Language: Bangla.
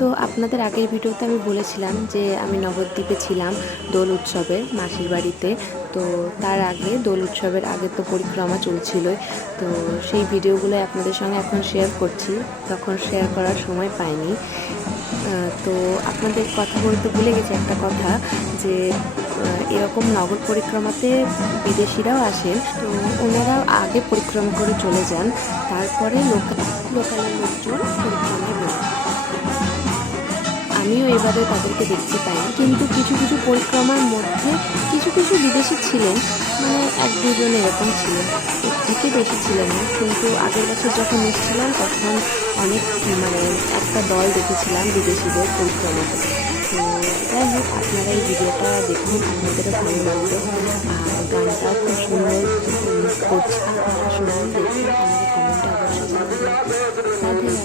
তো আপনাদের আগের ভিডিওতে আমি বলেছিলাম যে আমি নবদ্বীপে ছিলাম দোল উৎসবে মাসির বাড়িতে। তো তার আগে দোল উৎসবের আগে তো পরিক্রমা চলছিলই, তো সেই ভিডিওগুলো আপনাদের সঙ্গে এখন শেয়ার করছি, তখন শেয়ার করার সময় পাইনি। তো আপনাদের কথা বলতে ভুলে গেছি একটা কথা, যে এরকম নগর পরিক্রমাতে বিদেশিরাও আসেন, তো ওনারা আগে পরিক্রমা করে চলে যান, তারপরে লোকালের লোকজন পরিক্রমায় বেরোন। আমিও এবারে তাদেরকে দেখতে পাইনি, কিন্তু কিছু কিছু পরিক্রমার মধ্যে কিছু কিছু বিদেশি ছিলেন, মানে এক দুজন এরকম ছিলেন, এর থেকে বেশি ছিলেন না। কিন্তু আগের বছর যখন এসেছিলাম তখন অনেক মানে একটা দল দেখেছিলাম বিদেশিদের পরিক্রমাতে। তো যাই হোক, আপনারা এই ভিডিওটা দেখুন, আপনাদেরও ভালো লাগবে। আর গানটাও খুব সুন্দর করছি, আপনারা শুনুন, দেখুন, আমাকে কমেন্টে অবশ্যই জানাবেন। রাধে রাধে।